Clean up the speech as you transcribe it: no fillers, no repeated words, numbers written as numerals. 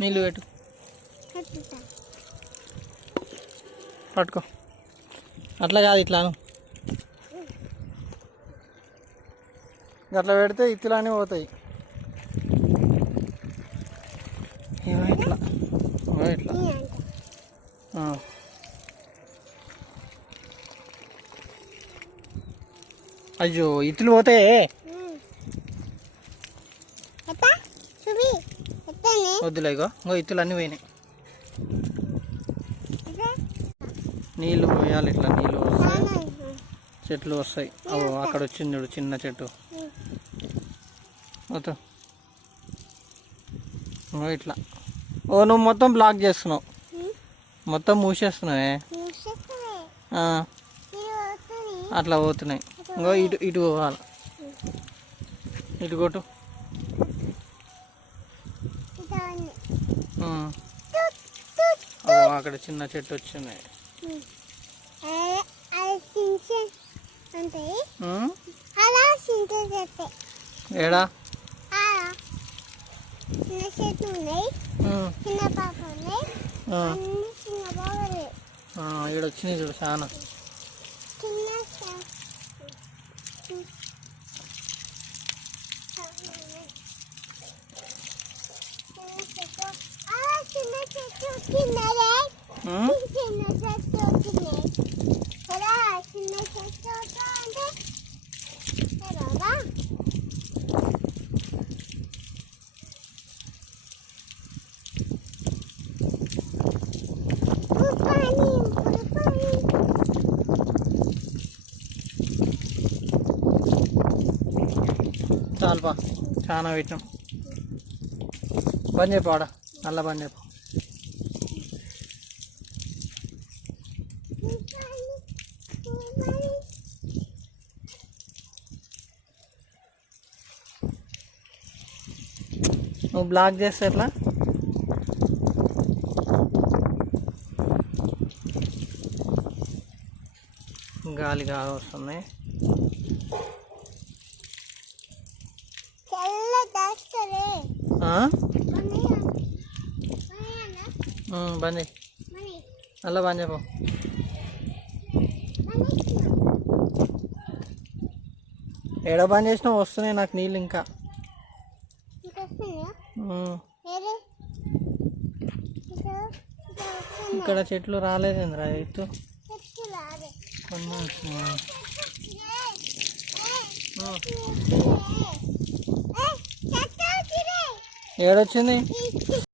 నీళ్ళు పెట్టు, పట్టుకో. అట్లా కాదు, ఇట్లాను. అట్లా పెడితే ఇత్తులన్నీ పోతాయి. ఇట్లా ఇట్లా. అయ్యో, ఇత్తులు పోతాయి. వద్దులే, ఇగో ఇత్తులు అన్నీ పోయినాయి. నీళ్ళు పోయాలి, ఇట్లా నీళ్ళు వస్తాయి, చెట్లు వస్తాయి. అక్కడ వచ్చింది చూడు చిన్న చెట్టు, మొత్తం ఇట్లా. నువ్వు మొత్తం బ్లాక్ చేస్తున్నావు, మొత్తం మూసేస్తున్నావే. అట్లా పోతున్నాయి. ఇంకో ఇటు ఇటు పోవాలి, ఇటు కొట్టు. అక్కడ చిన్న చెట్టు వచ్చింది. ఏడా ఇక్కడ వచ్చినాయి చూడు చాలా. చాలుపా, చాలా పెట్టినాం. బంద్ చెప్పు, ఆడ నల్ల బంద్ చెప్పు. నువ్వు బ్లాక్ చేస్తే ఎట్లా? గాలి గాలి వస్తున్నాయి. బంద్ అలా బంద్ చెప్పు. ఏడో బంద్ చేసినా వస్తున్నాయి నాకు నీళ్ళు. ఇంకా ఇక్కడ చెట్లు రాలేదేంద్రా ఎత్తు. ఏడొచ్చింది?